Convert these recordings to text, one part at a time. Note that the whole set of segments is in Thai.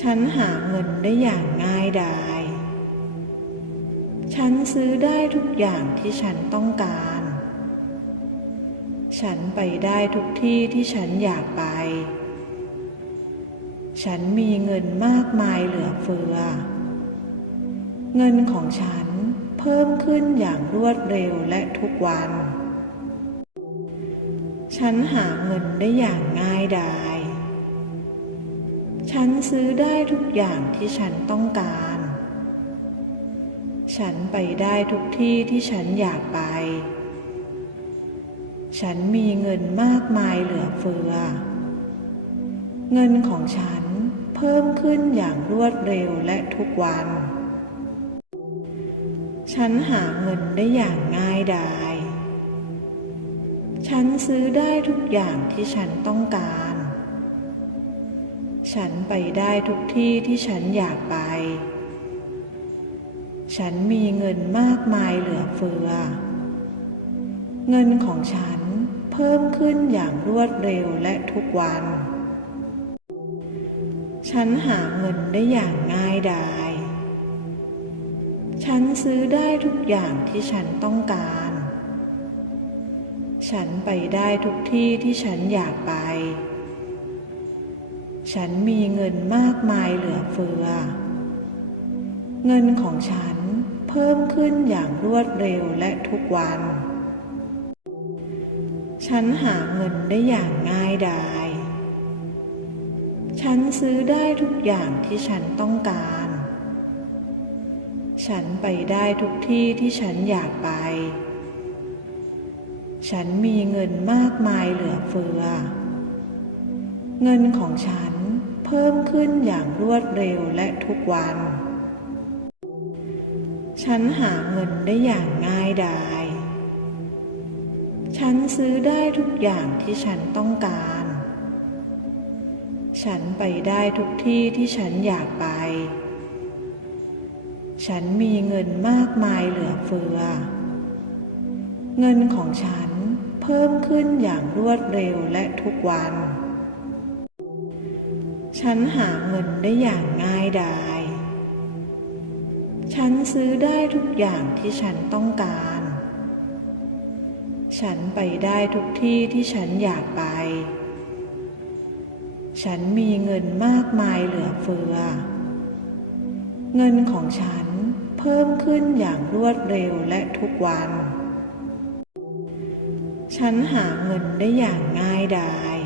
ฉันหาเงินได้อย่างง่ายดาย ฉันซื้อได้ทุกอย่างที่ฉันต้องการ ฉันไปได้ทุกที่ที่ฉันอยากไป ฉันมีเงินมากมายเหลือเฟือ เงินของฉันเพิ่มขึ้นอย่างรวดเร็วและทุกวัน ฉันหาเงินได้อย่างง่ายดาย ฉันซื้อได้ทุกอย่างที่ฉันต้องการ ฉันไปได้ทุกที่ที่ฉันอยากไป ฉันมีเงินมากมายเหลือเฟือ เงินของฉันเพิ่มขึ้นอย่างรวดเร็วและทุกวัน ฉันหาเงินได้อย่างง่ายดาย ฉันซื้อได้ทุกอย่างที่ฉันต้องการ ฉันไปได้ทุกที่ที่ฉันอยากไป ฉันมีเงินมากมายเหลือเฟือ เงินของฉันเพิ่มขึ้นอย่างรวดเร็วและทุกวัน ฉันหาเงินได้อย่างง่ายดาย ฉันซื้อได้ทุกอย่างที่ฉันต้องการ ฉันไปได้ทุกที่ที่ฉันอยากไป ฉันมีเงินมากมายเหลือเฟือ เงินของฉันเพิ่มขึ้นอย่างรวดเร็วและทุกวัน ฉันหาเงินได้อย่างง่ายดาย ฉันซื้อได้ทุกอย่างที่ฉันต้องการ ฉันไปได้ทุกที่ที่ฉันอยากไป ฉันมีเงินมากมายเหลือเฟือ เงินของฉัน เพิ่มขึ้นอย่างรวดเร็วและทุกวัน ฉันหาเงินได้อย่างง่ายดาย ฉันซื้อได้ทุกอย่างที่ฉันต้องการ ฉันไปได้ทุกที่ที่ฉันอยากไป ฉันมีเงินมากมายเหลือเฟือ เงินของฉันเพิ่มขึ้นอย่างรวดเร็วและทุกวัน ฉันหาเงินได้อย่างง่ายดาย ฉันซื้อได้ทุกอย่างที่ฉันต้องการ ฉันไปได้ทุกที่ที่ฉันอยากไป ฉันมีเงินมากมายเหลือเฟือ เงินของฉันเพิ่มขึ้นอย่างรวดเร็วและทุกวัน ฉันหาเงินได้อย่างง่ายดาย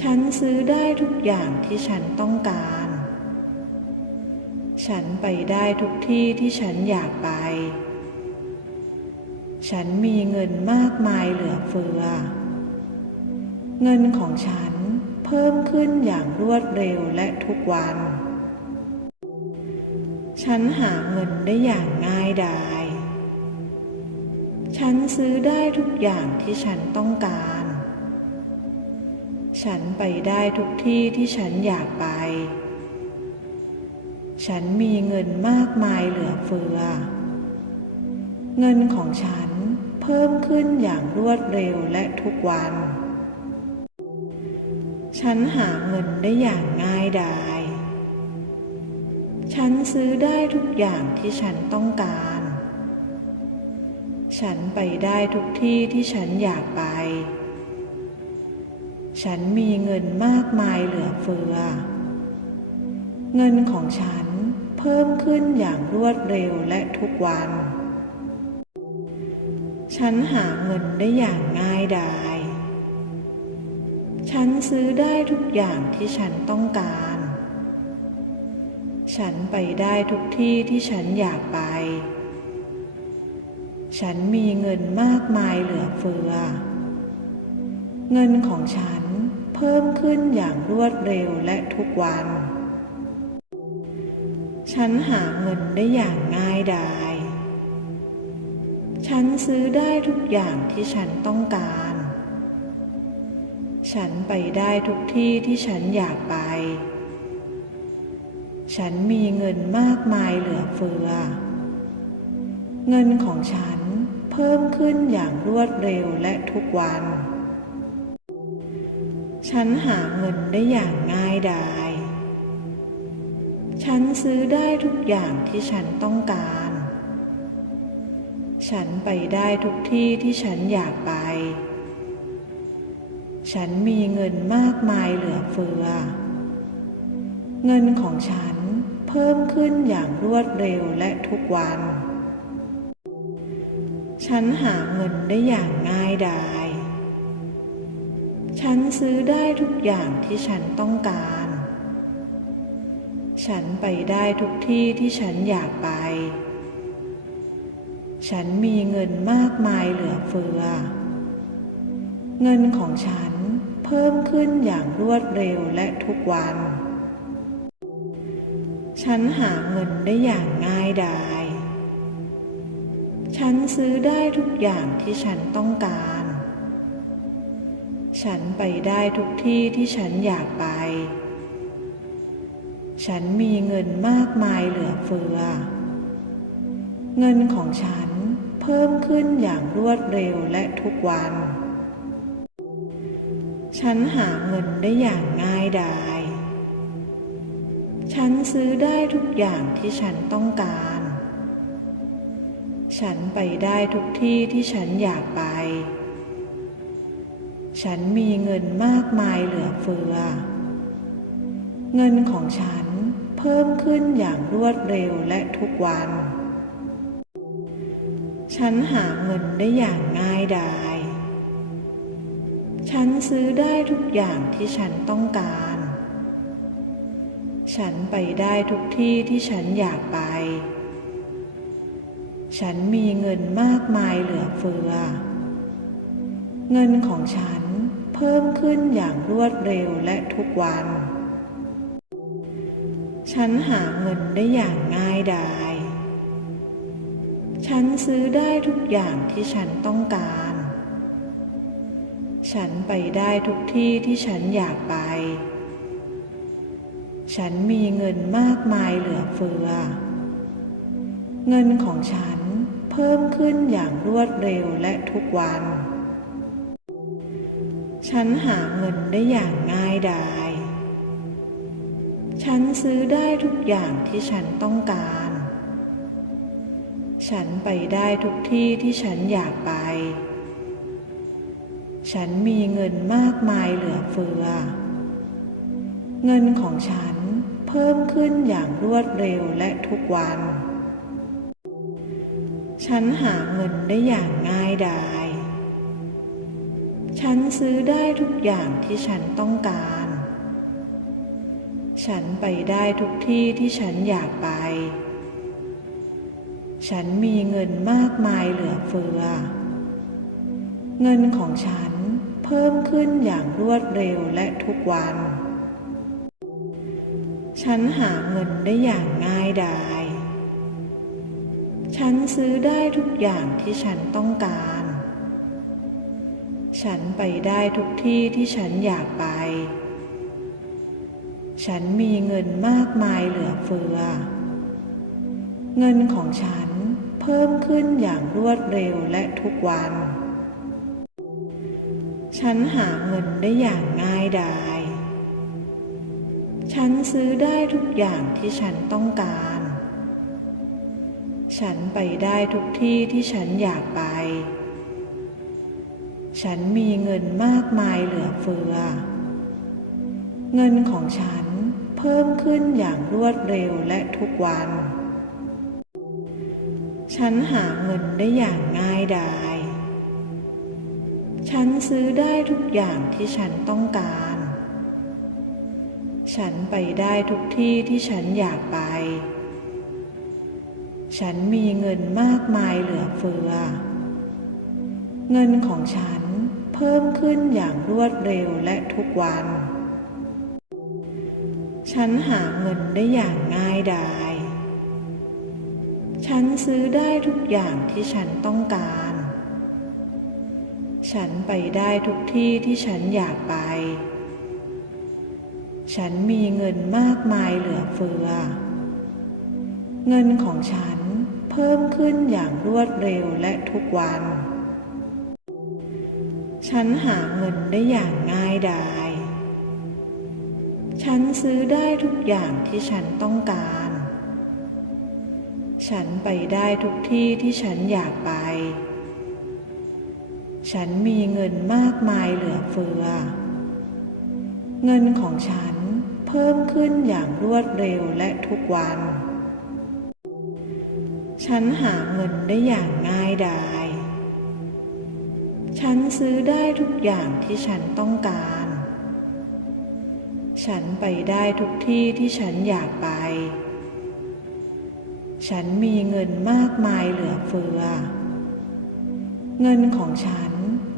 ฉันซื้อได้ทุกอย่างที่ฉันต้องการ ฉันไปได้ทุกที่ที่ฉันอยากไป ฉันมีเงินมากมายเหลือเฟือ เงินของฉันเพิ่มขึ้นอย่างรวดเร็วและทุกวัน ฉันหาเงินได้อย่างง่ายดาย ฉันซื้อได้ทุกอย่างที่ฉันต้องการ ฉันไปได้ทุกที่ที่ฉันอยากไป ฉันมีเงินมากมายเหลือเฟือ เงินของฉันเพิ่มขึ้นอย่างรวดเร็วและทุกวัน ฉันหาเงินได้อย่างง่ายดาย ฉันซื้อได้ทุกอย่างที่ฉันต้องการ ฉันไปได้ทุกที่ที่ฉันอยากไป ฉันมีเงินมากมายเหลือเฟือ เงินของฉันเพิ่มขึ้นอย่างรวดเร็วและทุกวัน ฉันหาเงินได้อย่างง่ายดาย ฉันซื้อได้ทุกอย่างที่ฉันต้องการ ฉันไปได้ทุกที่ที่ฉันอยากไป ฉันมีเงินมากมายเหลือเฟือ เงินของฉัน เพิ่มขึ้นอย่างรวดเร็วและทุกวัน ฉันหาเงินได้อย่างง่ายดาย ฉันซื้อได้ทุกอย่างที่ฉันต้องการ ฉันไปได้ทุกที่ที่ฉันอยากไป ฉันมีเงินมากมายเหลือเฟือ เงินของฉันเพิ่มขึ้นอย่างรวดเร็วและทุกวัน ฉันหาเงินได้อย่างง่ายดาย ฉันซื้อได้ทุกอย่างที่ฉันต้องการ ฉันไปได้ทุกที่ที่ฉันอยากไป ฉันมีเงินมากมายเหลือเฟือ เงินของฉันเพิ่มขึ้นอย่างรวดเร็วและทุกวัน ฉันหาเงินได้อย่างง่ายดาย ฉันซื้อได้ทุกอย่างที่ฉันต้องการ ฉันไปได้ทุกที่ที่ฉันอยากไป ฉันมีเงินมากมายเหลือเฟือ เงินของฉันเพิ่มขึ้นอย่างรวดเร็วและทุกวัน ฉันหาเงินได้อย่างง่ายดาย ฉันซื้อได้ทุกอย่างที่ฉันต้องการ ฉันไปได้ทุกที่ที่ฉันอยากไป ฉันมีเงินมากมายเหลือเฟือ เงินของฉันเพิ่มขึ้นอย่างรวดเร็วและทุกวัน ฉันหาเงินได้อย่างง่ายดาย ฉันซื้อได้ทุกอย่างที่ฉันต้องการ ฉันไปได้ทุกที่ที่ฉันอยากไป ฉันมีเงินมากมายเหลือเฟือ เงินของฉันเพิ่มขึ้นอย่างรวดเร็วและทุกวัน ฉันหาเงินได้อย่างง่ายดาย ฉันซื้อได้ทุกอย่างที่ฉันต้องการ ฉันไปได้ทุกที่ที่ฉันอยากไป ฉันมีเงินมากมายเหลือเฟือ เงินของฉัน เพิ่มขึ้นอย่างรวดเร็วและทุกวัน ฉันหาเงินได้อย่างง่ายดาย ฉันซื้อได้ทุกอย่างที่ฉันต้องการ ฉันไปได้ทุกที่ที่ฉันอยากไป ฉันมีเงินมากมายเหลือเฟือ เงินของฉันเพิ่มขึ้นอย่างรวดเร็วและทุกวัน ฉันหาเงินได้อย่างง่ายดาย ฉันซื้อได้ทุกอย่างที่ฉันต้องการ ฉันไปได้ทุกที่ที่ฉันอยากไป ฉันมีเงินมากมายเหลือเฟือ เงินของฉันเพิ่มขึ้นอย่างรวดเร็วและทุกวัน ฉันหาเงินได้อย่างง่ายดาย ฉันซื้อได้ทุกอย่างที่ฉันต้องการ ฉันไปได้ทุกที่ที่ฉันอยากไป ฉันมีเงินมากมายเหลือเฟือ เงินของฉันเพิ่มขึ้นอย่างรวดเร็วและทุกวัน ฉันหาเงินได้อย่างง่ายดาย ฉันซื้อได้ทุกอย่างที่ฉันต้องการ ฉันไปได้ทุกที่ที่ฉันอยากไป ฉันมีเงินมากมายเหลือเฟือ เงินของฉันเพิ่มขึ้นอย่างรวดเร็วและทุกวัน ฉันหาเงินได้อย่างง่ายดาย ฉันซื้อได้ทุกอย่างที่ฉันต้องการ ฉันไปได้ทุกที่ที่ฉันอยากไป ฉันมีเงินมากมายเหลือเฟือ เงินของฉันเพิ่มขึ้นอย่างรวดเร็วและทุกวัน ฉันหาเงินได้อย่างง่ายดาย ฉันซื้อได้ทุกอย่างที่ฉันต้องการ ฉันไปได้ทุกที่ที่ฉันอยากไป ฉันมีเงินมากมายเหลือเฟือ เงินของฉัน เพิ่มขึ้นอย่างรวดเร็วและทุกวัน ฉันหาเงินได้อย่างง่ายดาย ฉันซื้อได้ทุกอย่างที่ฉันต้องการ ฉันไปได้ทุกที่ที่ฉันอยากไป ฉันมีเงินมากมายเหลือเฟือ เงินของฉันเพิ่มขึ้นอย่างรวดเร็วและทุกวัน ฉันหาเงินได้อย่างง่ายดาย ฉันซื้อได้ทุกอย่างที่ฉันต้องการ ฉันไปได้ทุกที่ที่ฉันอยากไป ฉันมีเงินมากมายเหลือเฟือ เงินของฉันเพิ่มขึ้นอย่างรวดเร็วและทุกวัน ฉันหาเงินได้อย่างง่ายดาย ฉันซื้อได้ทุกอย่างที่ฉันต้องการ ฉันไปได้ทุกที่ที่ฉันอยากไป ฉันมีเงินมากมายเหลือเฟือ เงินของฉัน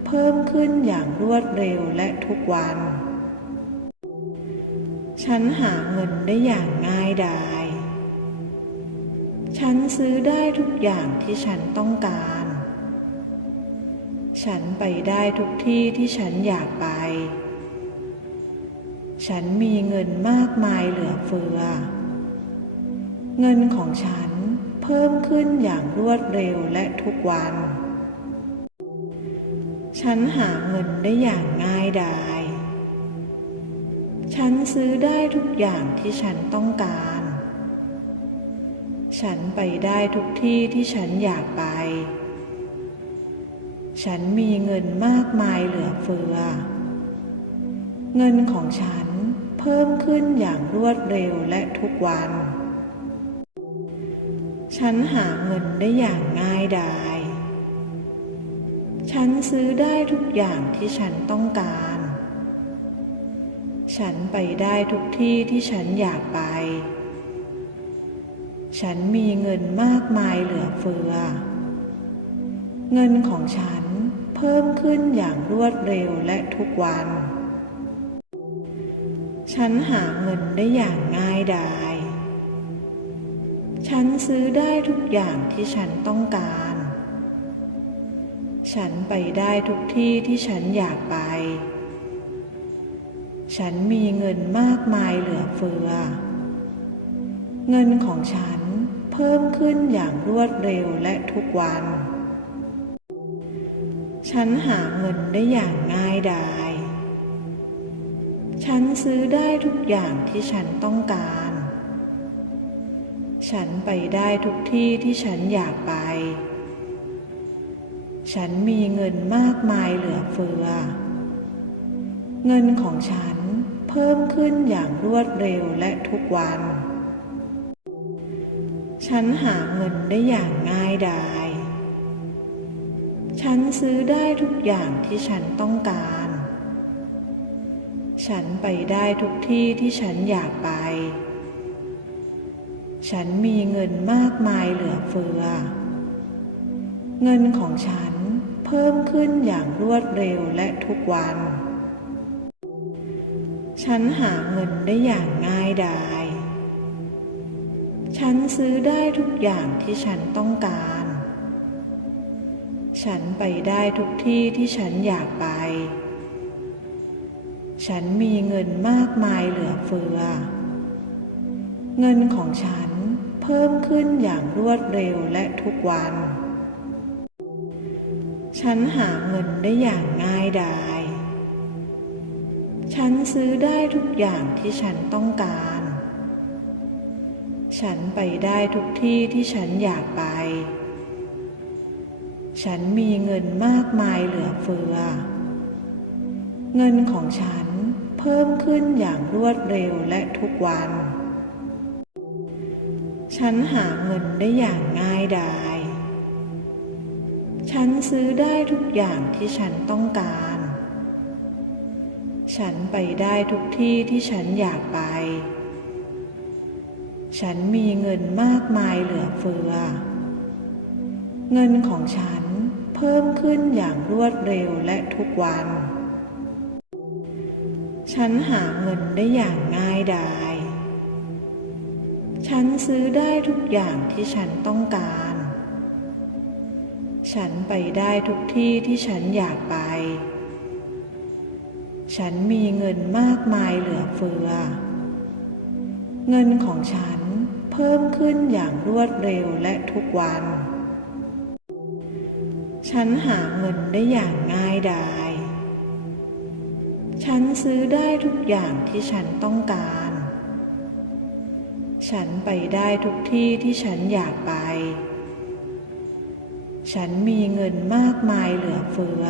เพิ่มขึ้นอย่างรวดเร็วและทุกวัน ฉันหาเงินได้อย่างง่ายดาย ฉันซื้อได้ทุกอย่างที่ฉันต้องการ ฉันไปได้ทุกที่ที่ฉันอยากไป ฉันมีเงินมากมายเหลือเฟือ เงินของฉันเพิ่มขึ้นอย่างรวดเร็วและทุกวัน ฉันหาเงินได้อย่างง่ายดาย ฉันซื้อได้ทุกอย่างที่ฉันต้องการ ฉันไปได้ทุกที่ที่ฉันอยากไป ฉันมีเงินมากมายเหลือเฟือ เงินของฉันเพิ่มขึ้นอย่างรวดเร็วและทุกวัน ฉันหาเงินได้อย่างง่ายดาย ฉันซื้อได้ทุกอย่างที่ฉันต้องการ ฉันไปได้ทุกที่ที่ฉันอยากไป ฉันมีเงินมากมายเหลือเฟือ เงินของฉัน เพิ่มขึ้นอย่างรวดเร็วและทุกวัน ฉันหาเงินได้อย่างง่ายดาย ฉันซื้อได้ทุกอย่างที่ฉันต้องการ ฉันไปได้ทุกที่ที่ฉันอยากไป ฉันมีเงินมากมายเหลือเฟือ เงินของฉันเพิ่มขึ้นอย่างรวดเร็วและทุกวัน ฉันหาเงินได้อย่างง่ายดาย ฉันซื้อได้ทุกอย่างที่ฉันต้องการ ฉันไปได้ทุกที่ที่ฉันอยากไป ฉันมีเงินมากมายเหลือเฟือ เงินของฉันเพิ่มขึ้นอย่างรวดเร็วและทุกวัน ฉันหาเงินได้อย่างง่ายดาย ฉันซื้อได้ทุกอย่างที่ฉันต้องการ ฉันไปได้ทุกที่ที่ฉันอยากไป ฉันมีเงินมากมายเหลือเฟือ เงินของฉันเพิ่มขึ้นอย่างรวดเร็วและทุกวัน ฉันหาเงินได้อย่างง่ายดาย ฉันซื้อได้ทุกอย่างที่ฉันต้องการ ฉันไปได้ทุกที่ที่ฉันอยากไป ฉันมีเงินมากมายเหลือเฟือ เงินของฉันเพิ่มขึ้นอย่างรวดเร็วและทุกวัน ฉันหาเงินได้อย่างง่ายดาย ฉันซื้อได้ทุกอย่างที่ฉันต้องการ ฉันไปได้ทุกที่ที่ฉันอยากไป ฉันมีเงินมากมายเหลือเฟือ เงินของฉันเพิ่มขึ้นอย่างรวดเร็วและทุกวัน ฉันหาเงินได้อย่างง่ายดาย ฉันซื้อได้ทุกอย่างที่ฉันต้องการ ฉันไปได้ทุกที่ที่ฉันอยากไป ฉันมีเงินมากมายเหลือเฟือ เงินของฉัน เพิ่มขึ้นอย่างรวดเร็วและทุกวัน ฉันหาเงินได้อย่างง่ายดาย ฉันซื้อได้ทุกอย่างที่ฉันต้องการ ฉันไปได้ทุกที่ที่ฉันอยากไป ฉันมีเงินมากมายเหลือเฟือ เงินของฉันเพิ่มขึ้นอย่างรวดเร็วและทุกวัน ฉันหาเงินได้อย่างง่ายดาย ฉันซื้อได้ทุกอย่างที่ฉันต้องการ ฉันไปได้ทุกที่ที่ฉันอยากไป ฉันมีเงินมากมายเหลือเฟือ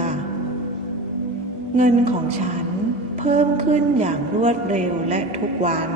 เงินของฉันเพิ่มขึ้นอย่างรวดเร็วและทุกวัน